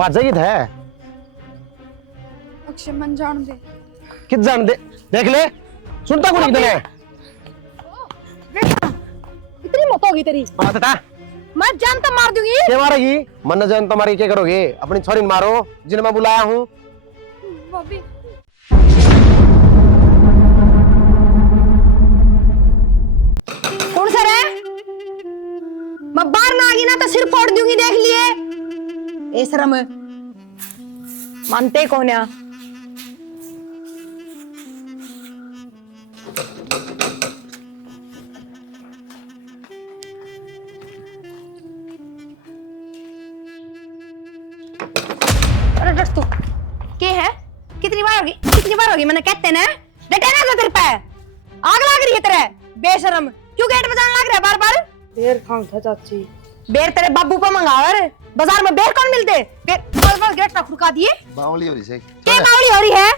भाजेगी थे अक्षय मन जान दे कित जान दे देख ले सुनता कौन इतने इतनी मत होगी तेरी बात था मैं जान तो मार दूंगी क्या मारेगी मन जान तो मारी क्या करोगे अपनी छोरी मारो जिन्हें मैं बुलाया हूँ बॉबी कौन सा रे मैं बाहर ना आ गई ना तो सिर फोड़ दूंगी देख लिए ए शर्म मानते कौन है अरे डट तू क्या है कितनी बार होगी मैंने कहते ना डटे ना तेरे पे आग लग रही है तेरे बेशरम क्यों गेट बजाने लग रहा है बार बार बेर खाऊं था चाची बेर तेरे बाबू को मंगावर बाजार में बेर कौन मिलते बस गेट ना खुड़का दिए बावली हो रही है क्या बावली हो रही है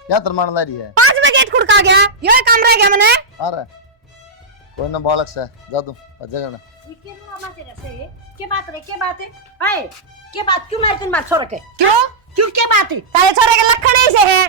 क्या तरमान ला रही है 5 में गेट खुड़का गया ये काम रह गया मैंने अरे कोई ना बालक से जा तू जगह ना क्या बात है आए क्या बात क्यों मार तुम मार छोड़ के क्यों क्या बात है तारे छोरे के लक्षण ऐसे है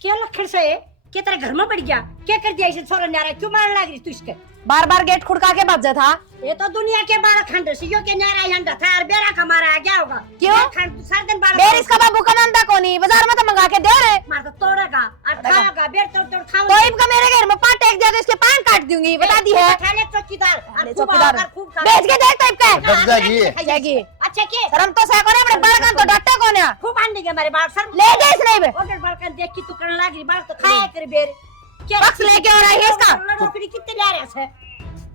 क्या लक्षण से है क्या तेरे घर में पड़ गया क्या कर दिया इसे छोरा न्यारा क्यों मारने लग रही तू इसके बार बार गेट खुड़का के भाग था ये तो दुनिया के 12 खंड से यो के न्यारा हंडा था और बेरा का मारा गया होगा क्यों खंड सारा दिन 12 बेर इसका बाबू का नंदा कोनी बाजार में तो मंगा के दे रहे मार तो तोड़ेगा और खाएगा बेर तोड़ खाओ तो इनका मेरे घर में पाट टेक दिया तो इसके पान काट दूंगी बता दी है खा ले चौकीदार चौकीदार बेच के देख टाइप का बच जाएगी जाएगी अच्छा के शर्म तो सह कोने अपने बाल तो डटते कोने खूब अंडे के मेरे बाल सर ले जा इस नहीं बे ओके बाल का देख की तू करने लगी बाल तो खाया कर बेर क्या बक्स लेके आ रहा है इसका नौकरी कितने ले रहे हैं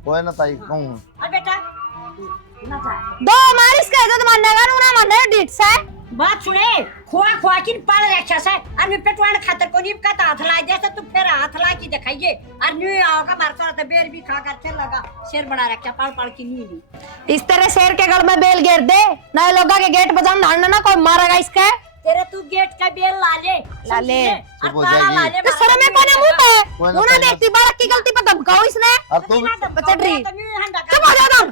कोई ना ताई कहूं और बेटा ना था दो मार इसका जो तो मानने का ना मानने डिट से बात सुने खोआ किन पाल रखा से और मैं पेटवान खातर को नीप का हाथ ला जैसे तू फिर हाथ ला की दिखाइए और न्यू आओगा मारता तो बेर भी खा कर चल लगा शेर बना रखा पाल की न्यू इस तरह शेर के गल में बेल घेर दे ना लोगा के गेट बजाम धाड़ना ना कोई मारेगा इसका तेरे तू गेट का बेल ला ले चुप हो ताला ला जाएगी। ले तो शर्म में कोने मुंह पे कोई ना मुंह ना कोई ना। देखती बालक की गलती पर धमकाओ इसने अब तू बचत रही चुप चुप हो जा तुम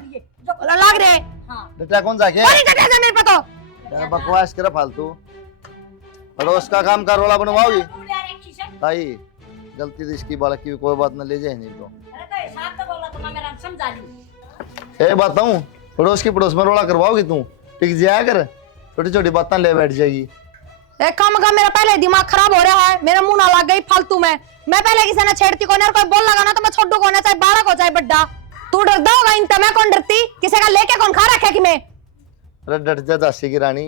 लग रहे हां बेटा कौन जाके कोई जगह से मेरे पतो क्या बकवास कर फालतू पड़ोस का काम का रोला बनवाओगी ताई गलती थी इसकी बालक की कोई बात ना ले जाए नहीं तो अरे तो हिसाब तो बोला तो मैं मेरा समझा लूं ए बताऊं पड़ोस की पड़ोस में रोला करवाओगी तू टिक जाया कर छोटी छोटी बातें ले बैठ जाएगी एक काम का मेरा पहले दिमाग खराब हो रहा है मेरा मुंह ना लग गई फालतू में मैं पहले किसी ने छेड़ती कोने और कोई बोल लगा ना तो मैं छोटू कोने चाहे 12 को चाहे बड्डा तू डरता होगा इन मैं कौन डरती किसी का लेके कौन खा रखा कि मैं अरे डट जा दासी की रानी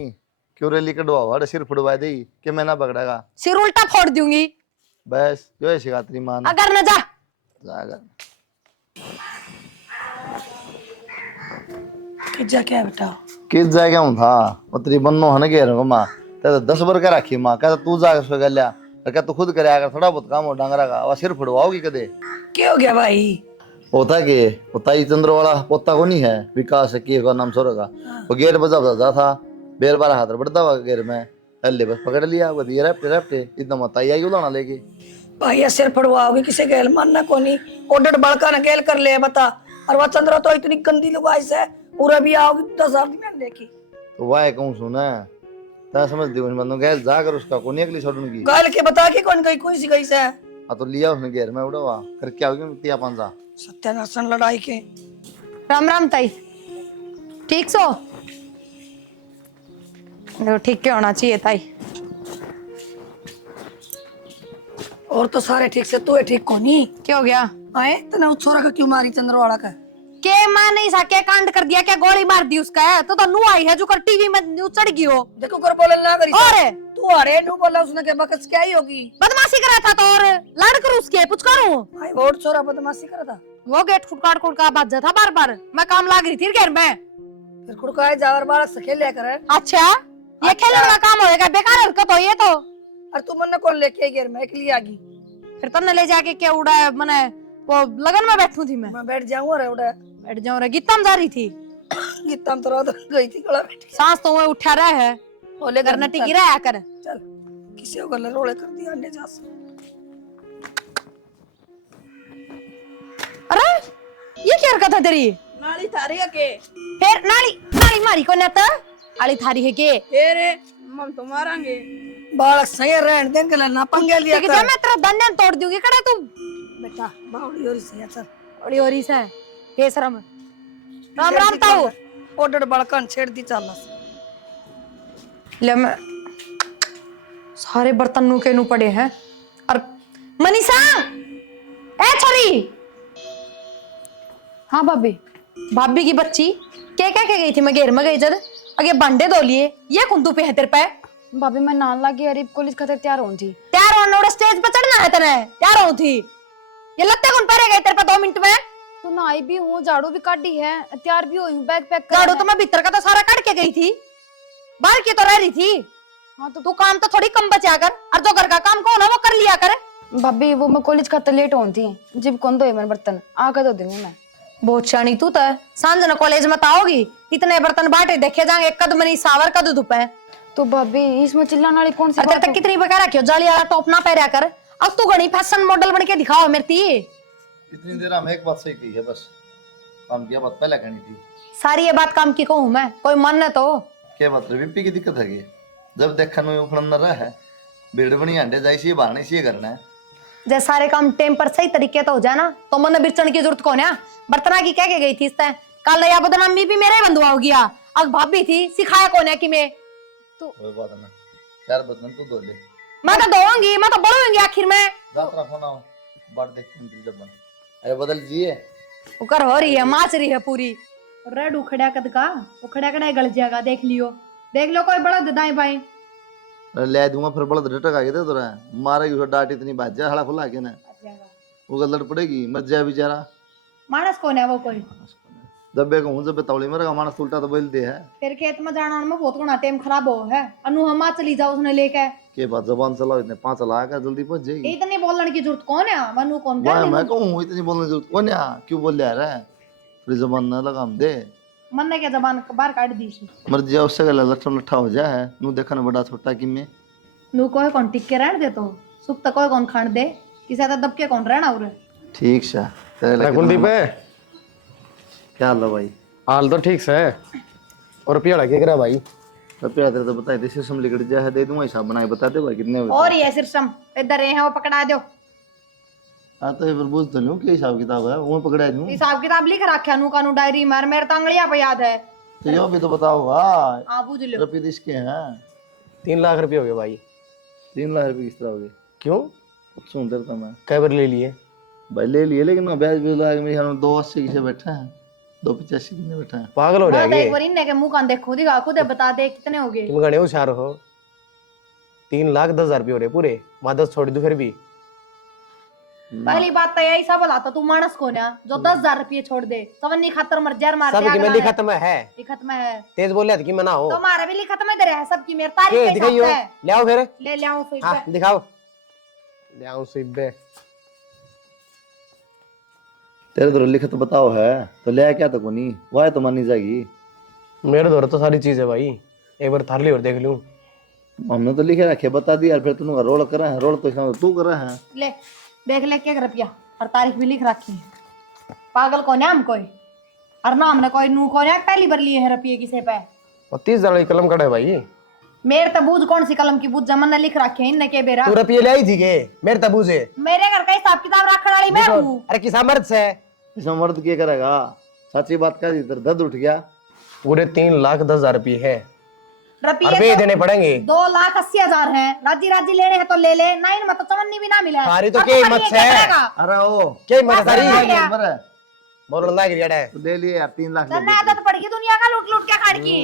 क्यों रैली कटवाओ अरे सिर फुड़वा दे कि मैं ना पकड़ेगा सिर उल्टा फोड़ दूंगी बस जो है शिकायत मान अगर न जा जाकर किजा क्या है बेटा किस जाएगा हूं था उतरी बन्नो हन के रो मां ते 10 बर का राखी मां कहता तू जा सो गल्या क्या तू खुद करे अगर थोड़ा बहुत काम हो डांगरा का और सिर फुड़वाओगी कदे क्या हो गया भाई होता के होताई चंद्र वाला पोता को नहीं है विकास की का नाम सोर का वो गेट बजा बजा था बेर बार हाथ बढ़ता हुआ गेर में हल्ले बस पकड़ लिया वो दिए रैप्टे इतना मताई आई उलाना लेके भाई ये सिर फड़वाओगे किसे गैल मानना कोनी ओडट बड़का न गैल कर ले बता और वो चंद्र तो इतनी गंदी लुगाई से पूरा भी आओगी 10 दिन में देखी तो वाह कहूं सुना ता समझ दी उन बंदों गैल जाकर उसका कोनी अगली छोड़ूंगी गैल के बता के कौन गई कोई सी गई से आ तो लिया उसने गेर में उड़वा कर क्या हो गया तिया पंजा सत्यानाशन लड़ाई के राम राम ताई ठीक सो ठीक के होना चाहिए ताई और तो सारे ठीक से तू है ठीक कोनी क्या हो गया आए तने उस छोरा का क्यों मारी चंद्रवाड़ा का के मैं नहीं सके कांड कर दिया क्या गोली मार दी उसका है तो नू आई है जो कर टीवी में न्यू चढ़ गई हो देखो कर बोलन ना करी और तू अरे नु बोला उसने के बकस क्या ही होगी बदमाशी करा था तो और लड़ कर उसके पूछ करूं भाई वोट छोरा बदमाशी करा था वो गेट खुटका बाजा था बार बार मैं काम लाग रही थी घर में फिर कुड़काए जावर बालक से खेल लिया करे अच्छा ये खेलने का काम होएगा बेकार हरकत हो ये तो और तू मन कौन लेके गेर में अकेली आ गई फिर तो ले जाके क्या उड़ा मैंने वो लगन में बैठू थी मैं बैठ जाऊं रे उड़ा बैठ जाऊं रे गीतम जा रही थी गीतम तो रात गई थी गला बैठी सांस तो वो उठा रहा है ओले करना टिकी रहा कर चल किसी को गले रोले कर दिया अन्य जा अरे ये क्या हरकत है तेरी नाली थारी के फिर नाली नाली मारी को ना तो आली थारी है के रे हम तो मारेंगे। बालक सही रहने देंगे ना पंगे लिया ठीक कर है मैं तेरा दंदन तोड़ दूंगी कड़ा तू बेटा बावड़ी और सही सर बड़ी होरी से हे शर्म राम राम ताऊ ऑर्डर बड़कन छेड़ दी चल ले मैं सारे बर्तन नु के नु पड़े हैं और मनीषा ए छोरी हाँ भाभी भाभी की बच्ची क्या गई थी मैं घेर में गई जद अगे बंडे धो लिए ये कुंदू पे है तेरे पे भाभी मैं नान लगी अरीब कॉलेज खातिर तैयार हों थी तैयार होने और स्टेज पे चढ़ना है तेरे तैयार हो थी ये लत्ते कौन पहरे गए तेरे पे 2 मिनट में तो नहाई भी हूँ झाड़ू भी काटी है तैयार भी हुई हूँ बैग पैक झाड़ू तो मैं भीतर का तो सारा काट के गई थी बाहर की तो रह रही थी हाँ तो तू काम तो थोड़ी कम बचा कर और जो घर का काम कौन है वो कर लिया कर भाभी वो मैं कॉलेज खातिर लेट हों थी जिब कौन दो मेरे बर्तन आकर दो देंगे मैं बहुत शानी तू तो सांझ न कॉलेज में आओगी इतने बर्तन बांटे देखे जाएंगे कद मनी सावर कद धुपे तो भाभी इसमें चिल्लाने वाली कौन सी अरे बात तक है? कितनी बका रखियो जाली वाला टॉप ना पहरा कर अब तू घनी फैशन मॉडल बन के दिखाओ मेरे ती इतनी देर हम एक बात सही कही है बस, हम क्या बात पहले कहनी थी। सारी ये बात काम की कहूँ मैं कोई मन न तो क्या बात है बीपी की दिक्कत है कि जब देखा में उखड़न न रहा है भीड़ बनी अंडे जाई सी बाहर नहीं सी करना है। जब सारे काम टाइम पर सही तरीके तो हो जाए ना तो मन बिरचन की जरूरत कौन है बर्तना की कह के गई थी इस तरह कल या बदनामी भी मेरे ही बंधुआ हो गया अब भाभी थी सिखाया कौन है कि मैं कोई बात ना, 4 बर्तन तू धो ले, मैं तो धोऊंगी मैं तो बढ़ूंगी आखिर में रात रखो ना बात देखते हैं जब बन। अरे बदल जिए उकर हो रही है माच रही है पूरी रेड उखड़ा कद का उखड़ा कड़ा गल जाएगा देख लो कोई बड़ा दाई बाई अरे ले दूंगा फिर बड़ा झटक आ गया तो मारेगी फिर डांट इतनी बात जा हड़ा फुला के ना वो गलत पड़ेगी मर जाए बेचारा। मानस कौन है वो कोई दबे को जब तवली मरेगा मानस उल्टा तो बोल दे है फिर खेत में जाना में बहुत गुना टाइम खराब हो है अनु हम चली जाओ उसने लेके के बात जबान चलाओ इतने 5 चला कर जल्दी पहुंच जाएगी। इतनी बोलने की जरूरत कौन है मनु कौन मैं कहूँ इतनी बोलने की जरूरत कौन है क्यों बोल रहा है फिर जबान न लगाम दे मन ने क्या जबान बाहर काट दी मर्जी उससे गला लट्ठा लट्ठा हो जाए नू देखा ना बड़ा छोटा कि में नू कोई कौन टिक के रहने दे तो सुख तो कोई कौन खान दे किसी तो दब के कौन रहना उरे ठीक सा तेरे कुलदीप है क्या हाल है भाई? हाल तो ठीक से और रुपया लगे करा भाई रुपया तेरे तो बता दे सिस्टम लिखट जा है दे दूंगा हिसाब बना के बता दे भाई कितने और ये सिस्टम इधर है वो पकड़ा दो हां तो फिर बुझ तो लूं कि हिसाब किताब है वो पकड़ा दूं हिसाब किताब लिख रखा नु कानू डायरी मार मेरे तंगड़िया पे याद है तो यो भी तो बताओगा हां बुझ लो रुपये इसके हैं 3 लाख रुपये हो गए भाई। 3 लाख रुपए किस तरह हो गए क्यों सुंदर था मैं कै बार ले लिए भाई ले लिए लेकिन मैं ब्याज भी लगा मेरे हम 280 से बैठे हैं 285 कितने बैठे हैं पागल हो मैं जाएंगे एक बार इनने के मुंह कान देखो दिखा खुद बता दे कितने हो गए तुम गणे होशियार हो 3,10,000 रुपये हो रहे पूरे मादस छोड़ दू फिर भी पहली बात तो यही सब बोला तू मानस को ना जो 10,000 रुपये छोड़ दे सवन्नी खातर मर जार मार सब की मैं लिखत में है लिखत में है तेज बोले कि मना हो तुम्हारा भी लिखत में इधर है सबकी मेरी तारीफ के के दिखाइयो साथ है ले आओ फिर ले आऊं फिर हां दिखाओ ले आओ सिब्बे तेरे तो लिखत बताओ है तो ले क्या तो कोनी वाह तो मानी जाएगी मेरे दौर तो सारी चीज है भाई एक बार थार ली और देख लूं हमने तो लिखे रखे बता दिया फिर तूने रोल करा है रोल तो इसमें तू करा है ले देख ले क्या रुपया और तारीख भी लिख रखी है पागल कौन है हम कोई और ना हमने कोई नू कौन है पहली बार लिए है रुपये किसे पे और 30,000 वाली कलम कड़ा है भाई मेरे तबूज कौन सी कलम की बूझ जमन ने लिख रखे हैं इनने के बेरा तू रुपये ले आई थी के मेरे तबूज है मेरे घर का हिसाब किताब रखने वाली मैं हूँ अरे किसा मर्द से इसमें मर्द क्या करेगा सच्ची बात कर इधर दर्द उठ गया पूरे 3,10,000 रुपये है रुपये रुपये देने पड़ेंगे 2,80,000 है राजी राजी लेने हैं तो ले ले ना इन मत चवन्नी भी ना मिला सारी तो अब क्या तुम्हारी हिम्मत ये है? क्या करेगा? अरे ओ क्या मत सारी? सारी नंबर है बोल रहा है तो ले लिए यार 3 लाख ले तन्ने लिए। आदत पड़ गई दुनिया का लूट लूट के खाने की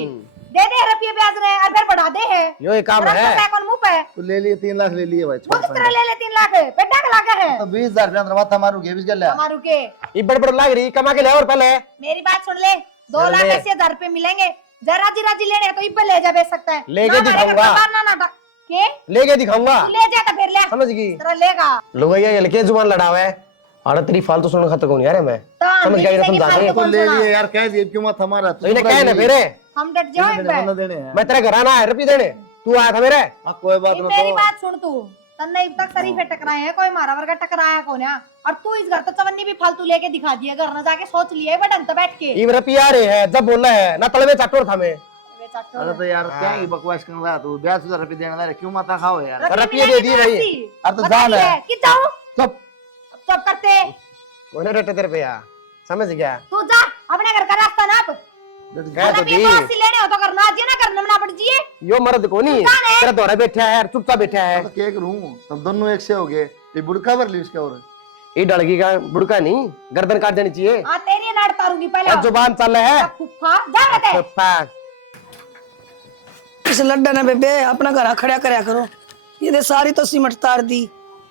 दे दे रुपये ब्याज रहे और फिर बढ़ा दे है यो एक काम है कौन मुंह पे तो ले लिए 3 लाख ले लिए भाई वो किस तरह ले ले 3 लाख पेटा के लागे है तो 20,000 रुपया अंदर माथा मारू के बीच गल हमारू के ये बड़ बड़ लाग रही कमा के ले और पहले मेरी बात सुन ले 2,80,000 रुपए मिलेंगे जरा जी राजी लेने हैं तो इब्बे ले जा बेच सकता है लेके ना हमारे घर दिखाऊंगा। का ना ना के लेके दिखाऊंगा तू ले जा तो फिर ले समझ गई तेरा लेगा लोग ये लड़के जुबान लड़ावे है अरे तेरी फालतू सुनने खतर कौन यार मैं तो समझ गया ये किसी की समझा फालतू दे तो कौन ले सुना? लिए यार कह दिए क्यों माथा मारा तो इन्हें क्या है ना मेरे हम डट जाओ इन पे देने हैं मैं तेरे घर आना है रुपये देने तू आया था मेरे हाँ कोई बात ये ना मेरी तो बात सुन तू तन्ने अब तक शरीफ टकराए हैं कोई मारा वर्गा टकराया कौन है और तू इस घर तो चवन्नी भी फालतू लेके दिखा दिया घर न जाके सोच लिया बटन तो बैठ के ये रुपया आ रहे हैं जब बोल रहा है ना तलवे चाटोर था मैं चाटो अरे तो यार क्या ही बकवास कर रहा तू 10,000 रुपए देने रहा क्यों माथा खाओ यार रुपये दे दिए भाई। अब तो जान है कि जाओ चुप। चुप करते कोने रेटे तेरे रुपया समझ गया। तू जा अपने घर का रास्ता नाप कह तो दी बासी लेने हो तो करना जी ना करना ना पड़ जिए यो मर्द को नहीं तेरा दौरा बैठा है चुपचाप बैठा है। तो क्या करूं तब दोनों एक से हो गए ये बुड़का भर ली उसके और ये डलगी का बुड़का नहीं गर्दन काट देनी चाहिए। हां तेरी नाड़ तारूंगी पहले और जुबान चल रहा है फुफा जा रहते फुफ्फा। इस लड्डा ने बेबे अपना घर खड़ा करया करो। ये दे सारी तो सीमेंट तार दी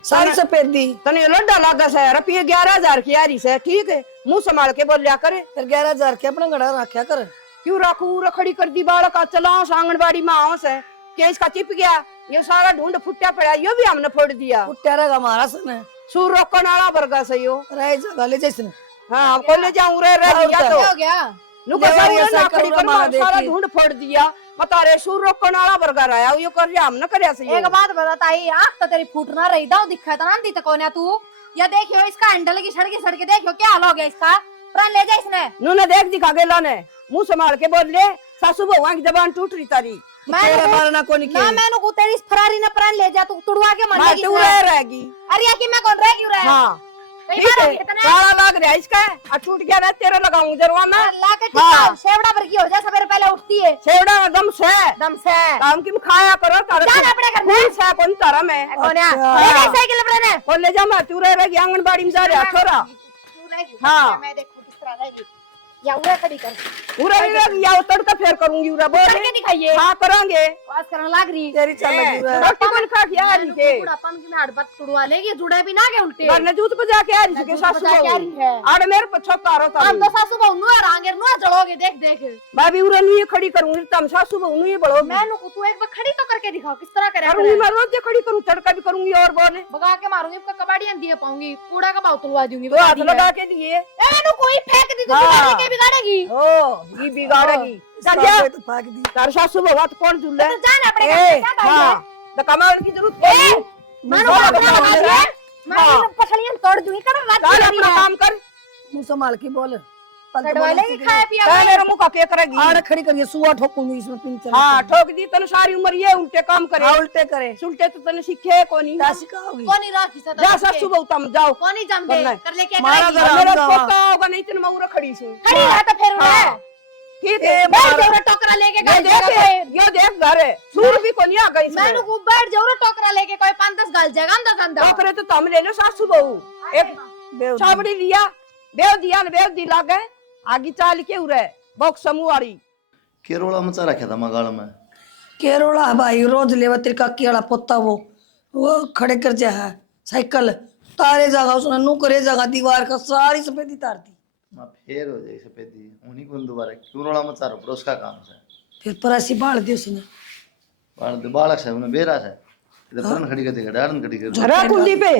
सारी सफेद दी तने लड्डा लागा से रुपये 11,000 की यारी से ठीक है मुंह संभाल के बोल लिया करे। फिर 11,000 के अपना घर रखा कर। क्यों रखू रखड़ी कर दी बालक का चलाओ आंगनबाड़ी में आओ से क्या इसका चिप गया ये सारा ढूंढ फुट्टा पड़ा यो भी हमने फोड़ दिया। कुट्यारा का हमारा सन है सूर रोकन वाला वर्गा से यो रह जगह ले जैसे हाँ को ले जाऊं रे रह दिया तो हो गया नुका ले सारी ये ना सब खड़ी करूंगा कर मारा सारा देखी। ढूंढ फोड़ दिया बता रे सूर रोकन वाला वर्गा रहा यो कर रहा हमने करया से एक बात बता ताई आंख तो तेरी फूटना रही था दिखा था ना दी तो कौन है तू या देखियो इसका हैंडल की सड़के देखियो क्या हाल हो गया इसका प्राण ले जा इसने नूने देख दिखा गेला ने मुंह संभाल के बोल ले सासू बहुआ की जबान टूट रही तारी तेरे मारना को नहीं ना मैंने को तेरी फरारी ना प्राण ले जा तू तुड़वा के मर मार तू रह रहेगी। अरे या कि मैं कौन रह क्यों रहा हाँ कई ठीक बार है कितना सारा लाग रहा है इसका आ टूट गया ना तेरा लगाऊं जरवा में ला के हाँ। शेवड़ा भर की हो जा सवेरे पहले उठती है सेवड़ा दम से दम से काम की खाया करो तारा जाना अपने घर में। खून से कौन तारा में कौन है अच्छा। ले जा साइकिल पर ने बोल ले जा मैं तू रह रहेगी आंगनबाड़ी में जा रहा छोरा तू रह क्यों हाँ। मैं देखूं किस तरह रहेगी या उड़ा खड़ी कर पूरा नहीं रहेगी या उतर का फेर करूंगी उरा बोल करके दिखाइए हाँ करेंगे पास करने लाग रही तेरी चल लगी है। रोटी कौन खा के आ रही के बुढ़ापन की में हड़बत तुड़वा लेगी जुड़े भी ना के उल्टे वरना जूत बजा के आ रही के जूत सासू बजा के आ रही है। आड़ मेरे पछो कारो हम तारी तो सासू बहु नु रांगेर नु चढ़ोगे देख देख मैं भी उरा नहीं खड़ी करूंगी तम सासू बहु नहीं बढ़ो मैं नु तू एक बार खड़ी तो करके दिखाओ किस तरह करे करूंगी मैं रोज खड़ी करूं तड़का भी करूंगी और बोले भगा के मारूंगी आपका कबाड़ियां दिए पाऊंगी कूड़ा का भाव तुलवा दूंगी तो हाथ लगा के दिए ए मैंने कोई फेंक दी तो हाँ। बिगाड़ी के बिगाड़ेगी ओ ये बिगाड़ेगी चल जा तो फाक दी तार सासू बहु तो कौन झूले तो जाना अपने घर से क्या हाँ तो कमाल की जरूरत नहीं मानो अपना लगा दिया मैं पसलियां तोड़ दूंगी कर रात चल अपना काम कर मुंह संभाल के बोल चढ़वा लेगी खाए पिया क्या मेरे मुंह का क्या करेगी आड़ खड़ी करिए सुआ ठोकूंगी इसमें पिन चल हाँ ठोक दी तने सारी उम्र ये उल्टे काम करे हाँ उल्टे करे उल्टे तो तने सीखे कोनी क्या सिखाओगी कौन राखी सा जा सासू बहु तुम जाओ कौन ही जम दे कर लेके मारा आएगी जरा। मेरा जावा। पोता होगा नहीं तेरे मैं उरा खड़ी सू खड़ी है तो फिर हाँ। मैं ठीक है बैठ जाओ टोकरा लेके ये गल देख ये देख घर है सूर भी कोनी आ गई इसमें मैंने को बैठ जाओ टोकरा लेके कोई 5-10 गल जाएगा अंदर अंदर टोकरे तो तुम ले लो सासू बहु एक छाबड़ी लिया बेव दिया न बेव दी लागे आगे चाल के उरे बॉक्स समूह वाली केरोला मचा रखा था मगाड़ में केरोला भाई रोज लेवा तेरी काकी वाला पोता वो खड़े कर जा है साइकिल तारे जगह उसने नू करे जगह दीवार का सारी सफेदी तार दी मैं फेर हो जाए सफेदी उन्हीं को दोबारा केरोला मचा रहा पर उसका काम है फिर परासी बाढ़ दी उसने बालक है उन्हें बेरा है इधर परन खड़ी करते डारन खड़ी कर रा कुंडी पे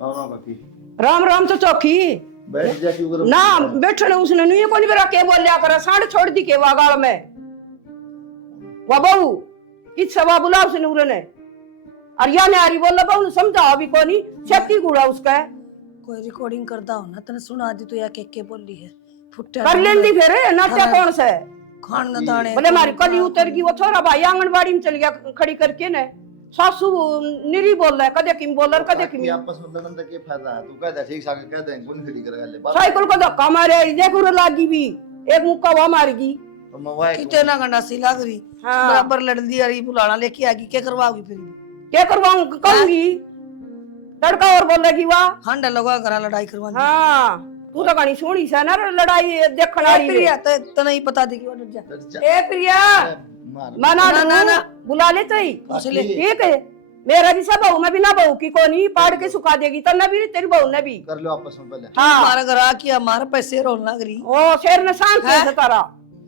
और बाकी राम राम तो चौकी बैठ जा क्यों करो ना बैठने उसने नहीं कोनी बेरा के बोल लिया कर साढ़ छोड़ दी के वागाल में वो बहू किस सवा बुला उसने उरे ने अरिया ने आरी बोल बहू समझा अभी कोनी छत्ती गुड़ा उसका है कोई रिकॉर्डिंग करता हो ना तने सुना दी तो या के बोली है फुट्टा कर लेंदी फिर नाचा कौन से खान न दाने बोले मारी कली उतर गई वो थोड़ा भाई आंगनबाड़ी में चल गया खड़ी करके ने सासू निरी बोल रहा है कदे किम बोल रहा कदे किम आपस में लड़न का क्या फायदा है तू कह दे ठीक साके कह दे कौन खड़ी कर ले साइकिल को धक्का मारे देख उरे लागी भी एक मुक्का वहां मार गई तो मोबाइल किते ना गंडासी लाग रही हाँ। बराबर लड़ दी अरे बुलाना लेके आगी क्या करवाओगी फिर क्या करवाऊं कहूंगी लड़का और बोल रही वाह हांडा लगा करा लड़ाई करवानी हाँ तू तो कहानी सुनी से ना लड़ाई देखने ए वाली प्रिया तने ही पता दी कि वो डर जा ए प्रिया मार मना ना, ना, ना। बुला ले तई उसले ठीक है मेरा भी सब बहू मैं भी ना बहू की कोनी पाड़ के सुखा देगी तो न भी तेरी बहू ने भी कर लो आपस में पहले हाँ हमारा घर आ किया हमारे पैसे रोल लग रही ओ शेर ने शांत से तारा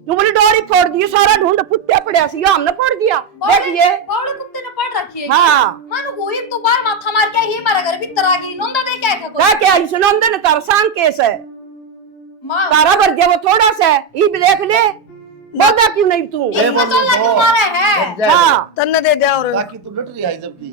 तू बोली डोरी फोड़ दी सारा ढूंढ पुत्या पड़ा सी हमने फोड़ दिया देखिए बौड़े कुत्ते ने पड़ रखी है हाँ मानो कोई तो बार माथा मार के ही मारा घर भीतर आ गई नंदा दे क्या क्या क्या आई सुनंद ने तारा सांग केस है मां तारा भर दिया वो थोड़ा सा है ये भी देख ले बोलता क्यों नहीं तू इसका चलना क्यों मारे है हाँ तन्ने दे दे और बाकी तू लट रही है जबकि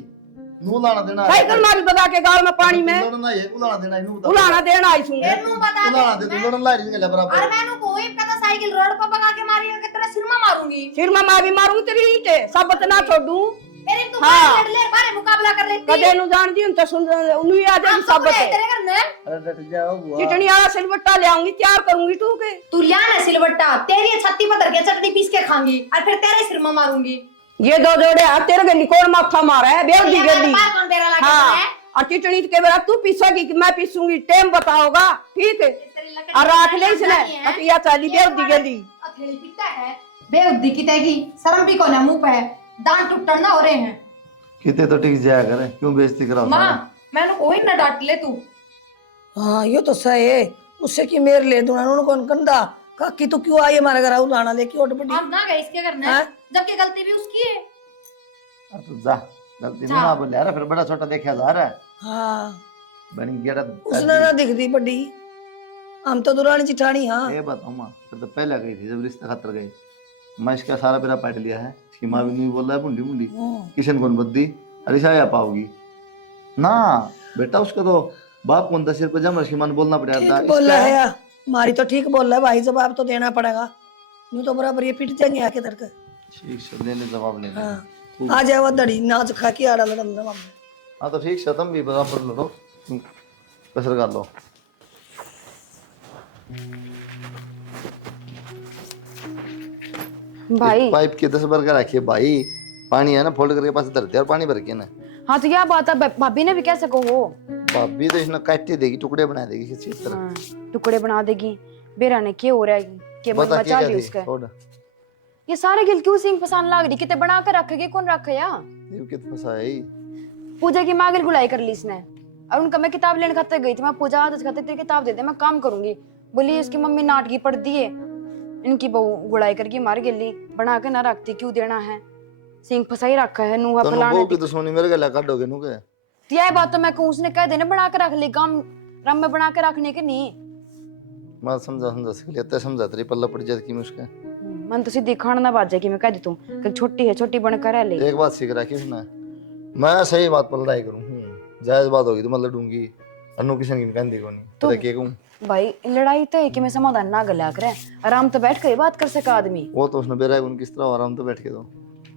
नू लाना देना साइकिल मारी बगा के गाल में पानी में लड़ना है उलाना देना नू बता उलाना देना आई सुन एनु बता उलाना दे दे तू लड़न ला रही है बराबर और मैंने कोई पता साइकिल रोड पर भगा के मारी कि तेरा सिर में मारूंगी सिर में मैं भी मारूंगी तेरी ईंटे सब ना छोड़ू मेरे तू हाँ। लड़ ले बारे मुकाबला कर लेती कदे नु जान दी तो सुन उन्हीं आ जाएगी सब तेरे करने अरे डट जाओ बुआ चिटनी वाला सिलबट्टा ले आऊंगी तैयार करूंगी तू के तू लिया ना सिलबट्टा तेरी छत्ती पर धर के चटनी पीस के खाऊंगी और फिर तेरे सिर में मारूंगी ये दो जोड़े हाथ तेरे गली कौन माथा मारा है बेव दी गली बार कौन तेरा लगा हाँ है और चिटनी के बेरा तू पीसेगी कि मैं पीसूंगी टाइम बताओगा ठीक है और राख ले इसने अतिया चाली बेव दी गली अथेली पिता है बेउद्दी की तेगी शर्म भी कोना मुंह पे दांत टूटना ना हो रहे हैं किते तो ठीक जाया करे क्यों बेइज्जती कराओ मां मैंने कोई ना डांट ले तू हाँ ये तो सही है उससे की मेर ले दूना उन्होंने कौन कंधा काकी तू क्यों आई हमारे घर उलाना लेके ओट पड़ी हम ना गए इसके करने हाँ? जबकि गलती भी उसकी है अब तो जा गलती ना बोले यार फिर बड़ा छोटा देखा जा रहा है हाँ बनी गेड़ा उसने ना दिख दी बड़ी हम तो दुरानी चिठानी हाँ ये बताऊं मां फिर तो पहले गई थी जब रिश्ता खतर गई मैं इसका सारा बेरा पाट लिया है इसकी माँ भी नहीं बोल रहा है बुंडी बुंडी किशन कौन बद्दी अरिशा या पाओगी ना बेटा उसका तो बाप कौन था सिर पर जमर की मन बोलना पड़ेगा ठीक बोल रहा है यार। मारी तो ठीक बोल रहा है भाई जवाब तो देना पड़ेगा यूं तो बराबर ये पीट जाएंगे आके तड़के ठीक से ले ले जवाब ले ले हाँ आ जाए वो दड़ी नाच खा के आड़ा लड़म दम हाँ तो ठीक से तुम भी बराबर लड़ो कसर कर लो भाई पाइप के 10 भर के रखिए भाई पानी है ना फोल्ड करके पास धरते और पानी भर के ना हाँ तो क्या बात है भाभी ने भी कैसे कहो भाभी तो इसने काट देगी टुकड़े बना देगी किसी चीज तरह हाँ, टुकड़े बना देगी बेरा ने क्या हो रहा है कि मन बता बचा क्या ली थी उसका छोड़ ये सारे गिल क्यों सिंह पसंद लाग रही कितने बना कर रखेगी कौन रखे या ये कितना सा है पूजा की माँ गिल गुलाई कर ली इसने और उनका मैं किताब लेने खाते गई थी मैं पूजा आज खाते तेरी किताब दे दे मैं काम करूंगी बोली इसकी मम्मी नाटकी पढ़ दी है इनकी बहू गुड़ाई करके मार गेली बना के ना रखती क्यों देना है सिंह फसाई रखा है नूहा तो फलाने वो की दुश्मनी मेरे गला काटोगे नु के यह बात तो मैं कहूँ उसने कह देना बना के रख ली काम रम में बना के रखने के नहीं मैं समझा सक लिया समझा तेरी पल्ला पड़ जाती की मुश्किल मन तो सीधी खाना ना बात जाएगी मैं कह देता हूँ कि छोटी है छोटी बनकर रह ले एक बात सीख रखी उसने मैं सही बात पर लड़ाई करूं जायज बात होगी तो मैं लड़ूंगी अनु किशन की कहती को नहीं तो क्या कहूं भाई लड़ाई तो है कि मैं समाधान ना गला करे आराम तो बैठ कर बात कर सका आदमी वो तो उसने बेरा उन किस तरह आराम तो बैठ के दो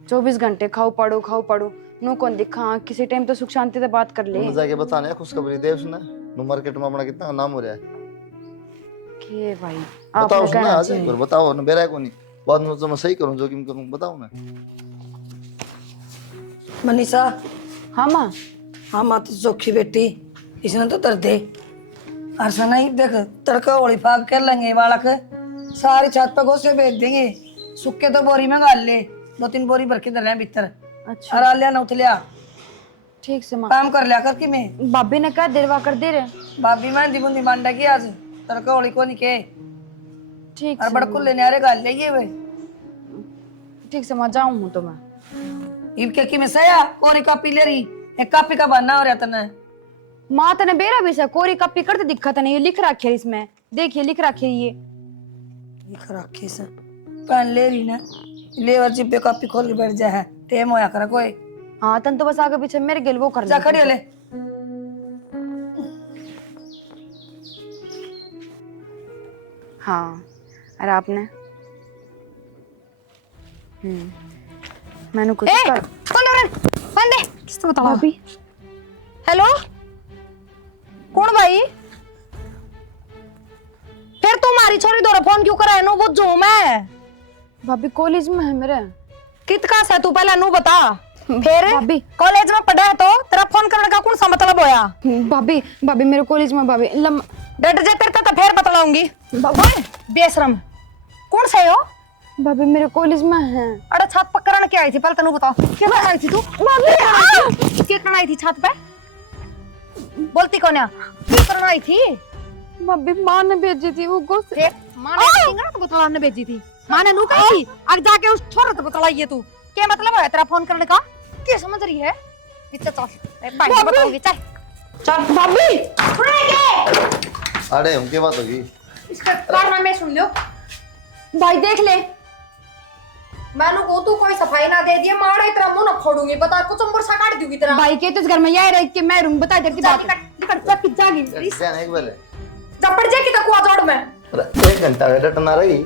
24 घंटे खाओ पड़ो नो कौन दिखा किसी टाइम तो सुख शांति से बात कर ले तुम जाके बताने खुशखबरी दे उसने नु मार्केट में अपना कितना नाम हो रहा है के भाई बताओ आपने उसने कहना आज चाहिए। एक बार बताओ ना बेरा को नहीं बाद में तो मैं सही करूं जो कि मैं करूं बताओ ना मनीषा हाँ माँ हाँ माँ तो चौखी बेटी इसने तो दर्द दे अरसा नहीं देख तड़का होली फाग कर लेंगे बालक सारी छत पे घोसे बेच देंगे सुक्के तो बोरी में गाल ले 2-3 बोरी भर के धर ले भीतर अच्छा और आ लिया नौथ लिया ठीक से माँ काम कर लिया कर कि मैं बाबी ने कहा देरवा कर दे रहे भाभी मेहंदी बुंदी मांडा की आज तड़का होली को नहीं के ठीक और से बड़कुल लेने आ रहे गाल लेंगे वे ठीक से माँ जाऊँ हूँ तो मैं इब के की में सया कोरी कापी ले रही एक कापी का बहाना हो रहा था माँ तने बेरा भी से कोरी कपी करते दिक्कत नहीं ये लिख रखे है इसमें देखिए लिख रखे ये लिख रखी से पेन ले रही ना लेवर जिप पे कापी खोल के बैठ जा है टेम होया कर कोई हाँ तन तो बस आगे पीछे मेरे गिल वो कर जा खड़ी ले हाँ और आपने मैंने कुछ कर बंदे किसको बताओ भाभी हेलो कौन भाई फिर तुम्हारी छोरी दोरा फोन क्यों करा है नो बुझू मैं भाभी कॉलेज में है मेरे कित का से तू पहले नु बता फिर भाभी कॉलेज में पढ़ा है तो तेरा फोन करने का कौन सा मतलब होया भाभी भाभी मेरे कॉलेज में भाभी डट जा तेरे तो फिर बतलाऊंगी बेशरम कौन से हो भाभी मेरे कॉलेज में है अरे छत पर करण क्या आई थी पहले तनु बताओ क्या आई थी तू क्या करना आई थी छत पे बोलती कौन है क्या करना आई थी भाभी माँ ने भेजी थी वो गुस्से माँ ने ना तो बतलाने भेजी थी माँ ने नू कही थी आग जाके उस छोरे को बतलाइए तू क्या मतलब है तेरा फोन करने का क्या समझ रही है इतना चल भाई बताऊंगी चल चल भाभी अरे उनके बात होगी इसका कारनामे सुन लो भाई देख ले मैंने को तू कोई सफाई ना दे दिए मारा इतना मुंह न फोड़ूंगी बता कुछ उम्र सा काट दूंगी तेरा भाई के तो इस घर में यही रह के मैं रूम बता इधर की बात है। निकट जा पिज्जा की जाने एक बेले चपड़ जे की तक कुआ जोड़ में अरे 1 घंटा का डटना रही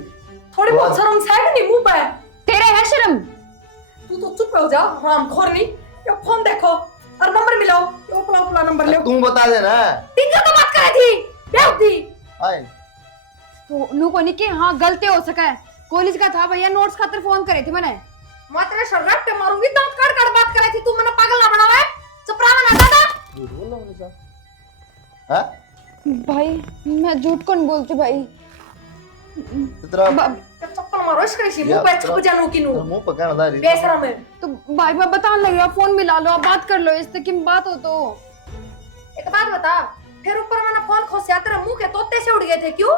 थोड़ी बहुत शर्म साइड नहीं मुंह पे तेरे है शर्म। तू तो चुप हो जा राम खोरनी ये फोन देखो और नंबर मिलाओ ये उपला उपला नंबर ले तू बता दे ना टिंगा तो बात करे थी बेवती आए तो नू को नहीं कि हाँ गलती हो सका है कॉलेज का था भैया नोट्स खातिर फोन करे थे मैंने। मैं तेरे शर्राट पे मारूंगी दांत काट काट बात करे थी तू मैंने पागल ना बनावा है चपरावा ना दादा झूठ बोल रहा हूँ निशा हां भाई मैं झूठ कौन बोलती भाई। तेरा चप्पल मारो इसके सी मुंह पे छप जानू किनू मुंह पकड़ ना रही बेशरम है तो भाई मैं बताने लग रहा फोन मिला लो आप बात कर लो इससे की बात हो तो। एक बात बता फिर ऊपर मैंने फोन खोसा तेरा मुंह के तोते से उड़ गए थे क्यों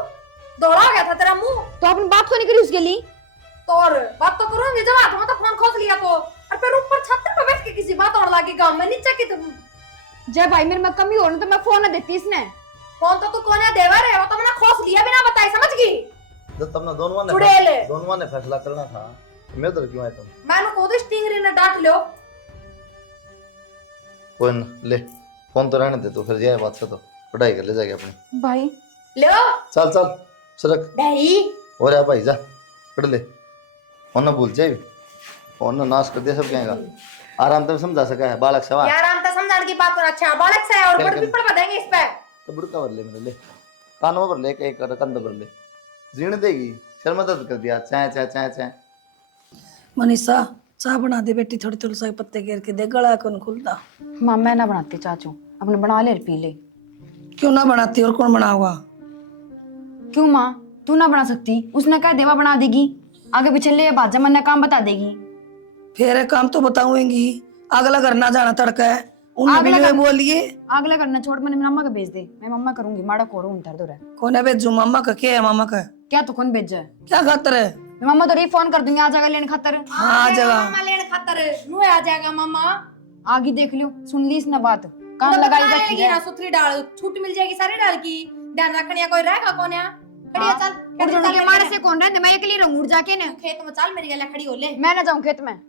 दौड़ा गया था तेरा मुंह तो आपने बात को नहीं करी उसके लिए तो और बात तो करूंगी जब हाथ में तो फोन खोस लिया तो और फिर ऊपर छत पे बैठ के किसी बात और लागी गांव में नीचे की तुम जय भाई मेरे में कमी हो ना तो मैं फोन ना देती इसने। फोन तो तू कोने देवा रे वो तो मैंने खोस लिया बिना बताए समझ गई जब तुमने दोनों ने फैसला करना था मैं उधर क्यों आया तुम मैंने को तो स्टिंगरी ने डांट लियो कोई ना ले फोन तो रहने दे तो फिर ये बात से तो पढ़ाई कर ले जाएगी अपनी भाई लो चल चल सरक भाई और आ भाई जा पढ़ ले और ना भूल जाए और ना नाश कर दे सब कहेगा आराम से समझा सका है बालक सवा यार आराम से समझाने की बात और अच्छा बालक से और बड़ भी पढ़वा देंगे इस पे तो बुड़का भर ले मेरे ले कानों पर ले के एक कंध भर ले जीण देगी शर्म दर्द कर दिया चाय चाय चाय चाय मनीषा चाय बना दे बेटी थोड़ी थोड़ी सा पत्ते गिर के दे गला कौन खुलता। माँ मैं ना बनाती चाचू अपने बना ले पी ले। क्यों ना बनाती और कौन बनाऊंगा। क्यों माँ तू ना बना सकती उसने कहा देवा बना देगी आगे पीछे ले बाजा मन काम बता देगी। फिर एक काम तो बताऊंगी अगला घर ना जाना तड़का है उन्हें भी बोलिए अगला करना छोड़ मैंने मम्मा का भेज दे मैं मम्मा करूंगी माड़ा कोरो उतर दो कौन है भेजू मामा का क्या है मामा का क्या तो कौन भेजा है क्या खातर है मैं मम्मा तो फोन कर दूंगी आ जाएगा लेने खातर। हाँ जगह मामा लेने खातर नु आ जाएगा मामा आगे देख लियो सुन ली इसने बात कान लगाई बैठी है ना सुथरी डाल छूट मिल जाएगी सारी डाल की ध्यान रखने कोई रहेगा कौन है खड़ी चल उड़ के मारे से कौन रहते मैं अकेली रहूं उड़ जाके ना खेत में चल मेरी गला खड़ी हो ले मैं ना जाऊं खेत में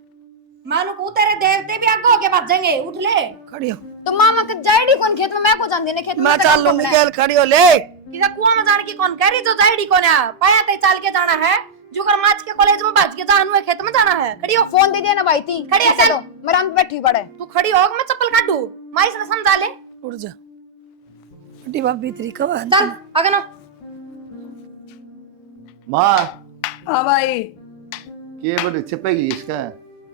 मानो को तेरे देवते भी आगे होके भाग जाएंगे उठ ले खड़ी हो तो मामा के जाएडी कौन खेत में मैं को जान देने खेत में मैं चल लूंगी गैल खड़ी हो ले किसा कुआं में जाने की कौन कह रही जो जाएडी कौन है पाया ते चाल के जाना है जो कर माच के कॉलेज में भाज के जानू है खेत में जाना है खड़ी हो फोन दे दिया ना भाई थी खड़ी है चलो मैं आराम बैठी पड़े तू खड़ी हो मैं चप्पल काटू माई से समझा ले उड़ जा बड़ी बाप भीतरी कब है चल आगे ना माँ हाँ भाई ये बड़ी छिपेगी इसका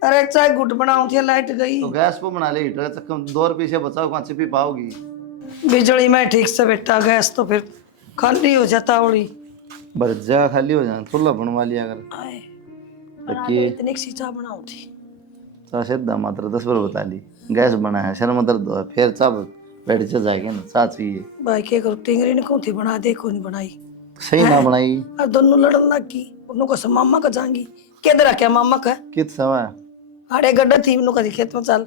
अरे चाय गुट बनाऊं थी लाइट गई तो गैस पे बना ले हीटर चक्कर 2 रुपये से बचाओ कहाँ छिपी पाओगी बिजली में ठीक से बेटा गैस तो फिर खाली हो जाता उड़ी बस जगह खाली हो जाए चूल्हा बनवा लिया अगर आए रखिए इतनी सी चाय बनाऊं थी चाह सीधा मात्र 10 बार बता ली गैस बना है शर्म दर्द हो फिर चाह बैठ जा जाएगी ना चाह चाहिए भाई के करो टिंगरी ने कौन थी बना दे कौन बनाई सही ना बनाई और दोनों लड़न लग गई उनको सब मामा का जाएंगी किधर क्या मामा का कित समय अरे गड्ढा थी उनको कभी खेत में चल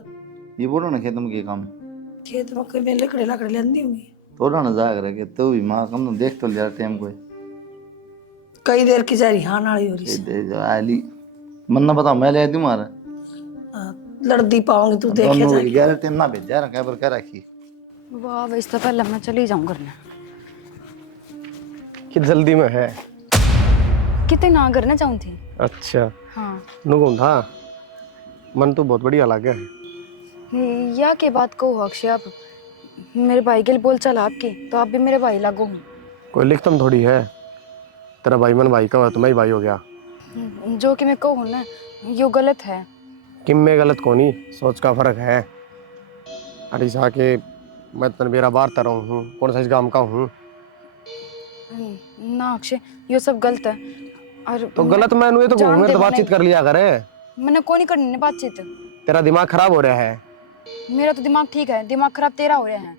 ये बोलो ना खेतम के काम खेत में कोई लकड़े लकड़े लेंदी होंगी थोड़ा ना जाग रहे तो भी माँ कम तो देख तो लिया टाइम को कई देर की जा रही हाँ नाली हो रही दे जो आली मन ना बताओ मैं ले दूं मारा लड़दी पाऊंगी तू देखे दोनों जाएगी 11 टाइम ना भेजा रहा क्या पर क्या रखी वाह वैसे तो पहले मैं चली जाऊं करने कि जल्दी में है कितने ना करने जाऊं थी। अच्छा हाँ नुकुम था मन तो बहुत बढ़िया लगा है या के बात को अक्षय आप मेरे भाई के लिए बोल चल आपकी तो आप भी मेरे भाई लागो कोई लिखतम थोड़ी है तेरा भाई मन भाई का हुआ तो मैं ही भाई हो गया जो कि मैं कहूँ ना यो गलत है किम में गलत कोनी सोच का फर्क है अरे जाके मैं तनबेरा बार तरह हूँ कौन सा इस गांव का हूँ ना अक्षय ये सब गलत है और तो गलत मैं हुए तो घूमे तो बातचीत कर लिया करे मैंने कोई नहीं करनी बातचीत तेरा दिमाग खराब हो रहा है मेरा तो दिमाग ठीक है दिमाग खराब तेरा हो रहा है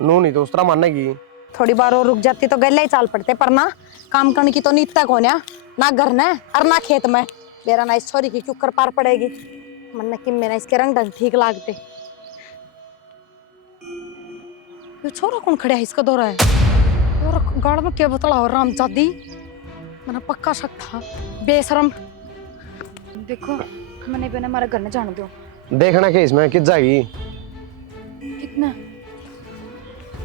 नो नहीं तो उस तरह मानने की थोड़ी बार और रुक जाती तो गले ही चाल पड़ते पर ना काम करने की तो नीत तक होने ना घर ने और ना खेत में मेरा ना इस छोरी की क्यों कर पार पड़ेगी मन कि मेरा इसके रंग ढंग ठीक लागते ये छोरा कौन खड़ा है इसका दौरा है और गाड़ में क्या बतला हो राम जादी मैंने पक्का शक था बेशरम देखो मैंने पहले हमारे घर न जाने दो। देखना कि इसमें कित जाएगी। कितना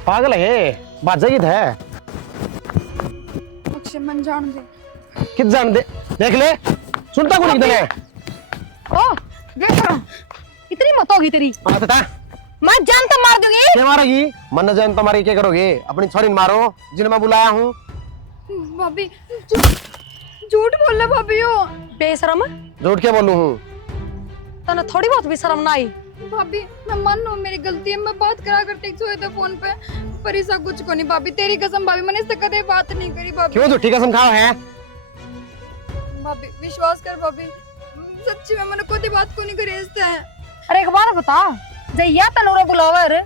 पागल है बात जाएगी है अक्षय मन जान दे। कित जान दे देख ले सुनता कौन कितने ओ देख रहा इतनी मत होगी तेरी। हाँ बता मैं जान तो मार दूंगी। क्या मारोगी मन न जान तुम्हारी क्या करोगे अपनी छोरी मारो जिन्हें मैं बुलाया हूँ। भाभी झूठ बोल रहा भाभी हो। बेशरम झूठ क्या बोलूं हूँ तने थोड़ी बहुत भी शर्म ना आई। भाभी मैं मान लो मेरी गलती है, मैं बात करा करते सोए थे फोन पे पर ऐसा कुछ को नहीं भाभी, तेरी कसम भाभी मैंने इससे कदे बात नहीं करी भाभी। क्यों झूठी कसम खाओ है। भाभी विश्वास कर भाभी, सच्ची में मैंने कोई बात को नहीं करी इससे। अरे एक बार बता जैया तनोरे बुलावर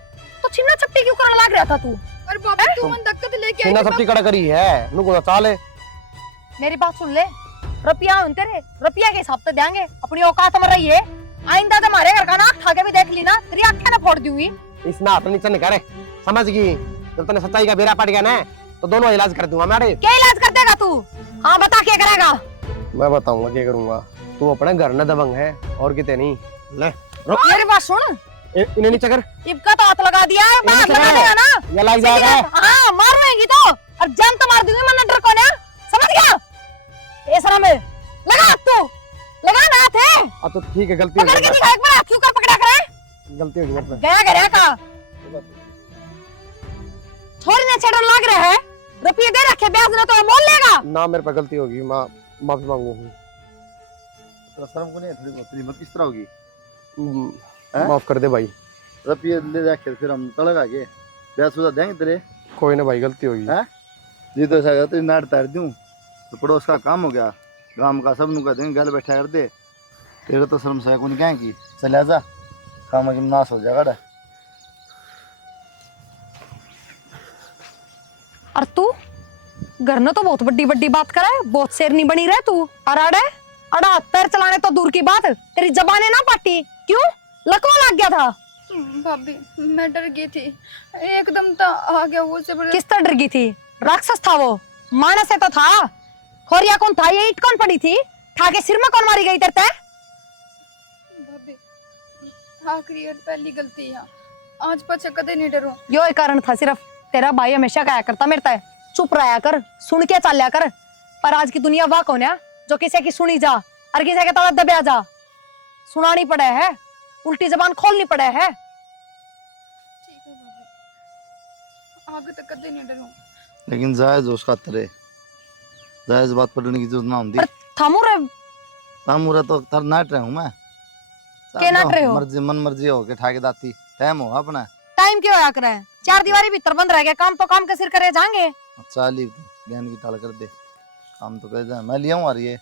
तो छिन्ना छपटी क्यों करने लग रहा था तू। और भाभी तू मन दिक्कत लेके आई सीना थी सबकी कड़ा करी है नुको चाले। मेरी बात सुन ले रुपया उन तेरे रुपया के हिसाब से देंगे अपनी औकात में रही है। आइंदा तो हमारे घर का नाक खा के भी देख ली ना तेरी आंखें ना फोड़ दूंगी। इस ना हाथ नीचे निकाले समझ गई जब तूने सच्चाई का बेरा पड़ गया ना तो दोनों इलाज कर दूंगा मैं। क्या इलाज कर देगा तू। हाँ बता क्या करेगा। मैं बताऊंगा क्या करूंगा तू अपने घर न दबंग है और कितने नहीं ले मेरी बात सुन इन्हें नीचे कर इबका तो हाथ लगा दिया है बात लगा देगा ना ये लाग जाएगा। हाँ मारूंगी तो और जान तो मार दूंगी मैं डर को ना समझ गया। ये सरा में लगा हाथ तू लगा ना हाथ है। अब तो ठीक है गलती हो पकड़ के गई दिखा एक बार क्यों कर पकड़ा करे गलती हो गई मेरे गया गया का छोरी ने छेड़न लग रहा है रुपये दे रखे ब्याज ना तो मोल लेगा ना मेरे पे गलती होगी मां माफी मांगू हूँ। तेरा शर्म को नहीं है, थोड़ी बहुत तेरी हिम्मत किस तरह होगी। माफ कर दे भाई। रुपये ले जाके फिर हम तड़क आगे ब्याह सुधा देंगे तेरे। कोई ना भाई गलती होगी। हैं जी तो ऐसा करते नाट तार दूं तो पड़ोस का काम हो गया गांव का सब नु कह देंगे घर बैठा कर दे तेरे तो शर्म से कोई क्या की चले जा काम की नाश हो जाएगा। और तू घर ने तो बहुत बड़ी बड़ी बात करा है बहुत शेरनी बनी रहे तू। और अड़ा पैर चलाने तो दूर की बात तेरी जबाने ना पाटी क्यों लकवा लग गया था। भाभी मैं डर गई थी एकदम तो आ गया वो से किस तरह डर गई थी राक्षस था वो मानस से तो था। खोरिया कौन था ये ईट कौन पड़ी थी ठाके सिर में कौन मारी गई तेरे ते? भाभी आखिरी और पहली गलती है आज पछे कदे नहीं डरूं। यो एक कारण था सिर्फ तेरा भाई हमेशा कहा करता मेरे ते चुप रहा कर सुन के चलिया कर। पर आज की दुनिया वाह कौन है जो किसी की सुनी जा और किसी के तला दबया जा सुनानी पड़े है उल्टी जबान खोलनी पड़े है। ठीक है भाभी आगे तक कदे नहीं डरूं। लेकिन जायज उसका तरे जायज बात पढ़ने की जरूरत ना होती। थामू रे तामुरा तो तर नाट रहा हूं मैं के नाट रहे हो? मर्जी मन मर्जी हो के ठाके दाती टाइम हो अपना टाइम क्यों आया करे चार दीवारी भीतर बंद रह गया काम तो काम के सिर करे जाएंगे। चाली ज्ञान की टाल कर दे काम तो कर दे मैं लिया हूँ आ रही है